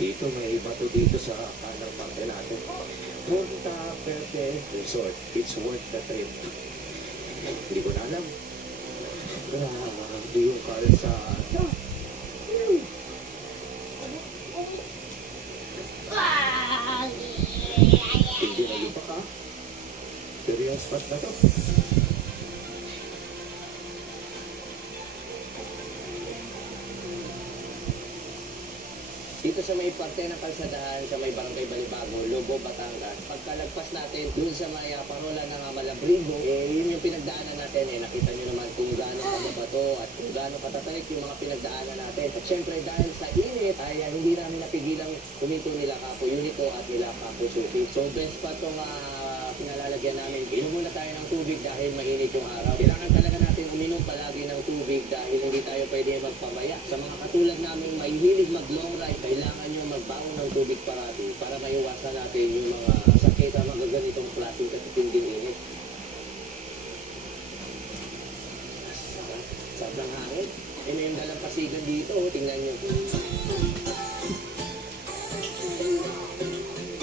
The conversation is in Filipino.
Dito may iba to dito sa kanang parte natin. Punta Verde Resort. It's worth the trip. Hindi ko na alam. Grabe yung kalsada. Hindi na lupa ka. Serious spot na to. Dito sa may parte ng kalsadahan, sa may Barangay Balibago, Lobo, Batangas, pagkalagpas natin dun sa may parola ng Malabrigo, yun yung pinagdaanan natin. Nakita nyo naman kung gaano kamabato at kung gaano katatarik yung mga pinagdaanan natin. At syempre dahil sa init, ay hindi namin napigilang kumito nila Kapo Unito at nila Kapo Suki. So best pa itong pinalalagyan namin. Inom muna tayo ng tubig dahil mainit yung araw. Kailangan talaga natin uminom palagi ng tubig dahil hindi tayo pwede magpamaya. Sa mga katulad namin may hilig mag-long ride, kailangan nyo magbangon ng tubig parati para maiwasan natin yung mga sakit at mga ganitong klaseng katitinding init. Sobrang hangin. May yung dalampasigan dito, tingnan nyo.